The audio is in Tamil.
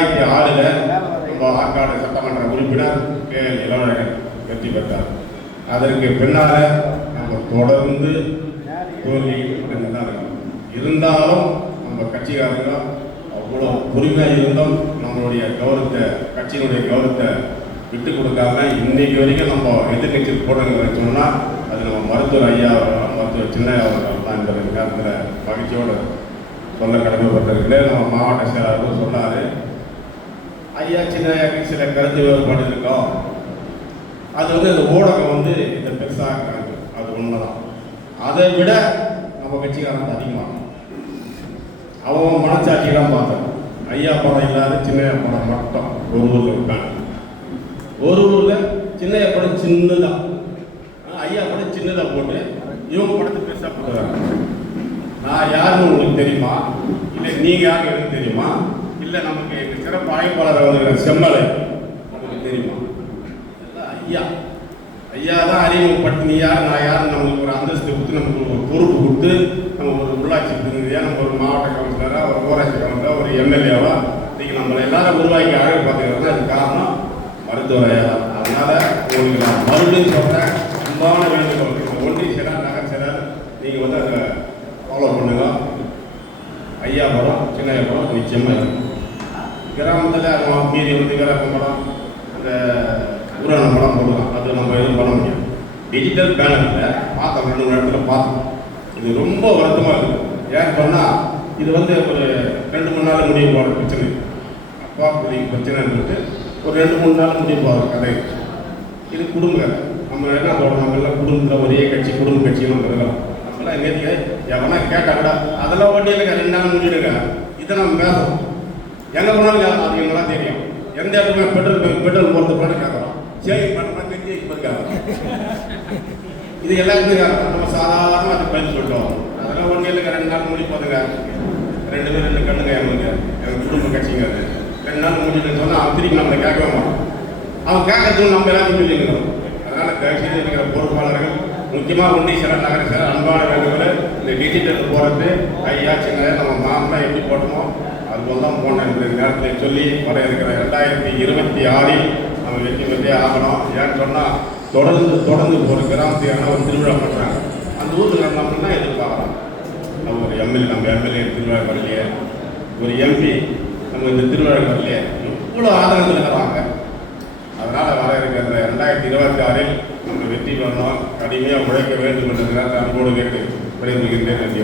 2006 நம்ம ஆற்காடு சட்டமன்ற உறுப்பினர் இளவழகன் வெற்றி பெற்றார். அதற்கு பின்னால் நம்ம தொடர்ந்து தோல்வி அடைந்துதான் இருந்தாலும் நம்ம கட்சிக்காரங்க அவ்வளோ பொறுமையாக இருந்தோம். நம்மளுடைய கௌரவத்தை, கட்சியினுடைய கௌரவத்தை விட்டு கொடுக்காம இன்னைக்கு வரைக்கும் நம்ம எதிர்நீச்சல் போடுங்க சொன்னால் அது நம்ம மருத்துவர் ஐயா மருத்துவர் சின்ன அவர்கள் தான் இந்த நேரத்தில் மகிழ்ச்சியோடு சொல்ல கடமைப்பட்டிருக்கிறேன். நம்ம மாவட்ட செயலாளர் சொன்னார், ஐயா சின்ன சில கருத்து வேறுபாடு இருக்கோம். அது அந்த ஊடகம் இதை பெருசாகிறாங்க, அது உண்மைதான். அதை விட நம்ம கட்சிக்காரங்க அதிகமாக அவன் மனச்சாட்சியெல்லாம் பார்த்தோம். ஐயா படம் இல்லாத சின்ன படம் மட்டும் ஒரு ஊரில் இருக்காங்க. ஒரு ஊரில் சின்ன படம் சின்னதாக, ஐயா படம் சின்னதாக போட்டு இவங்க படத்தை பெருசாக போட்டுறாங்க. நான் யாருன்னு உங்களுக்கு தெரியுமா? இல்லை நீங்கள் யாருக்கு எனக்கு தெரியுமா? இல்லை நமக்கு சிறப்பு அழைப்பாளர் வந்துக்கிற செம்மலை நமக்கு தெரியுமா? ஐயா ஐயா தான் அறிமுகப்பட்டு நீ யார் நான் யார் நமக்கு ஒரு அந்தஸ்து கொடுத்து நமக்கு ஒரு பொறுப்பு கொடுத்து நம்ம ஒரு உள்ளாட்சி பிரதிநிதியாக நம்ம ஒரு மாவட்ட கவுன்சிலராக ஒரு ஊராட்சி கவுன்சிலராக ஒரு எம்எல்ஏவா இன்னைக்கு நம்மளை எல்லாரும் உருவாக்கி அழகு பார்த்துக்கிறதுனா அது காரணம் மருத்துவர் ஐயா தான். அதனால் உங்களுக்கு நான் மறுபடியும் சொல்கிறேன், அன்பான வேண்டுகோள், ஒன்றிய செயலர் நகர் செயலர் நீங்கள் அதை ஃபாலோ பண்ணுங்க. ஐயா படம் சின்ன படம் நிச்சயமாக இருக்கும். கிராமத்தில் மீறி கிராம படம் அந்த ஊரான படம் போடலாம், அது நம்ம எதுவும் பண்ண முடியும். டிஜிட்டல் பேனரில் பார்த்தோம், 2 இடத்துல பார்த்தோம். இது ரொம்ப வருத்தமாக இருக்குது. ஏன்னு சொன்னால் இது ஒரு 2-3 நாள் முடிவு போகிற பிரச்சனை. அப்பா பிள்ளைங்க பிரச்சனைன்றது ஒரு 2-3 நாள் முடிவு போகிற கதை. இது குடும்ப கதை. நம்ம என்ன போடுறோம், நம்ம எல்லாம் குடும்பத்தில் ஒரே கட்சி குடும்ப கட்சியும் நம்ம இருக்கலாம். நம்மளாம் நேற்று எவனா கேட்டால் கூட அதெல்லாம் ஒட்டி இல்லைங்க 2 நாள் முடிவிடுங்க. இதை நம்ம பேசுகிறோம். எங்கே போனாலும் அது எங்கெல்லாம் தெரியும். எந்த இடத்துல பெட்ரோல் போகிறது கூட கேட்குறோம். சேவிங் பண்ணுறோம்னா தெரிஞ்சு இப்போ இருக்காங்க. இது எல்லாத்துக்கும் கேட்குறோம். நம்ம சாதாரணமாக அது பதில் சொல்லிட்டோம். அதெல்லாம் ஒன்றும் இல்லைங்க 2 நாள் முடி போதுங்க. 2 பேர் 2 கண்ணுங்க எங்களுக்கு குடும்ப கட்சிங்க. அது 2 நாள் முடிச்சுன்னு சொன்னால் அவன் திருப்பி நம்மளை கேட்கவே மாட்டோம். அவன் கேட்கறதுக்கு நம்ம எல்லாத்தையும் சொல்லிக்கிறோம். அதனால் தயவுசெய்து இருக்கிற பொறுப்பாளர்கள், முக்கியமாக ஒன்றிய செயலர் நகர செயலர் அன்பான வேண்டுகோள், இந்த டிஜிட்டல் போகிறது ஐயா சின்ன நம்ம மாமலாம் எப்படி போட்டோமோ அதுபோல் தான் போன இந்த நேரத்தில் சொல்லி வர இருக்கிற 2026 நம்ம வெற்றி பெற்றே ஆகணும். ஏன்னு சொன்னால் தொடர்ந்து ஒரு கிராமத்துக்கான ஒரு திருவிழா பண்ணுறாங்க. அந்த ஊருக்கு நடந்தோம்னா எதிர்பார்க்கலாம். நம்ம ஒரு எம்எல்ஏ திருவிழா வரலையே, ஒரு எம்பி நம்ம இந்த திருவிழா வரலையே, இவ்வளோ ஆதரவு இருக்கிறாங்க. அதனால் வர இருக்கிற 2026 நம்ம வெற்றி பெறணும், கடுமையாக உழைக்க வேண்டும் என்ற நேரத்தை அன்போடு கேட்டு விடைபெறுகின்றேன். நன்றி.